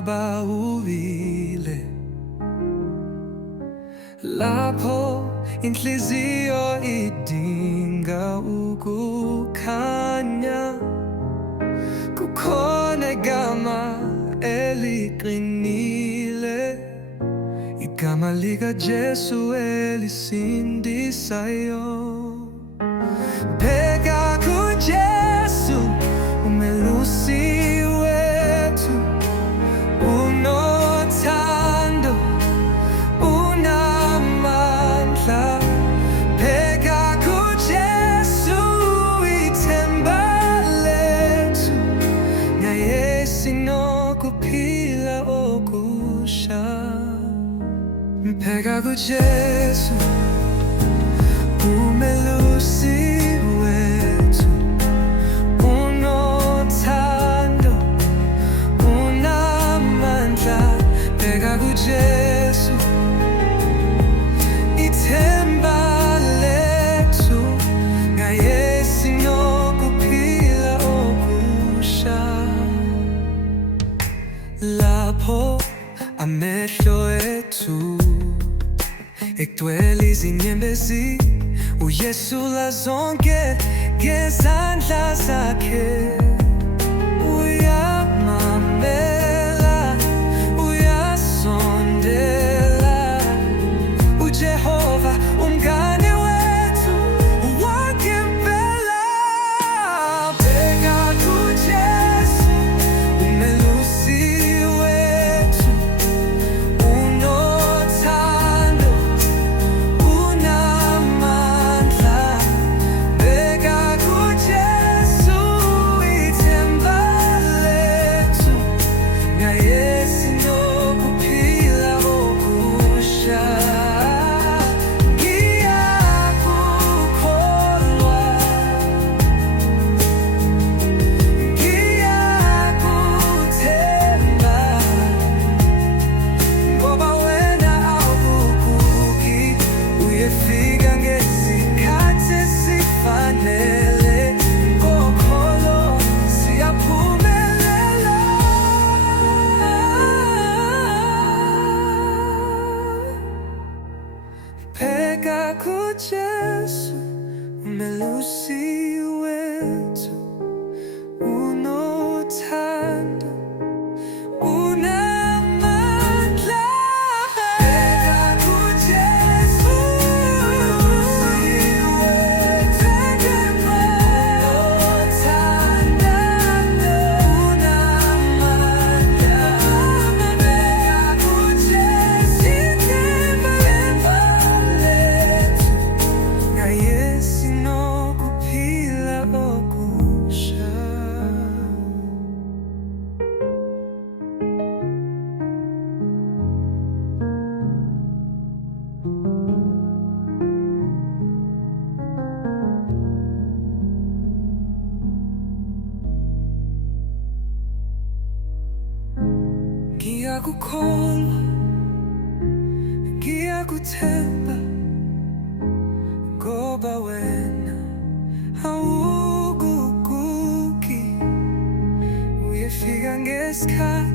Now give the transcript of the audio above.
Baba uvile, lapho inhliziyo idinga ukukhanya, kukhona igama eliqinile, igama likaJesu elisindisayo. Bheka kuJesu, umelusi wethu, unothando, unamandla. Bheka kuJesu, ithemba lethu, ngaye sinokuphila okusha. Bheka kuJesu, umelusi wethu, unothando, unamandla. Bheka kuJesu, ithemba lethu, ngaye sinokuphila okusha. Lapho amehlo ethu egcwele izinyembezi, uYesu lazonke ngezandla zakhe. Uyamamela, uyasondela, uJehova umngane wethu wakempela. Bheka kuJesu, umelusi wethu, unothando, unamandla. Bheka kuJesu, ithemba lethu, ngaye sinokuphila okusha. Ngiyakukholwa, ngiyakuthemba, ngoba wena awugugi, uyefika ngesikhathi esifanele. Ngokholo siyaphumelela. Bheka kuJesu, umelusi wethu, unothando, unamandla. Bheka kuJesu, umelusi wethu, unothando, unamandla. Bheka kuJesu, ithemba lethu, ngaye sinokuphila okusha. Ngiyakukholwa, ngiyakuthemba, ngoba wena awugugugi, uyefika ngesikhathi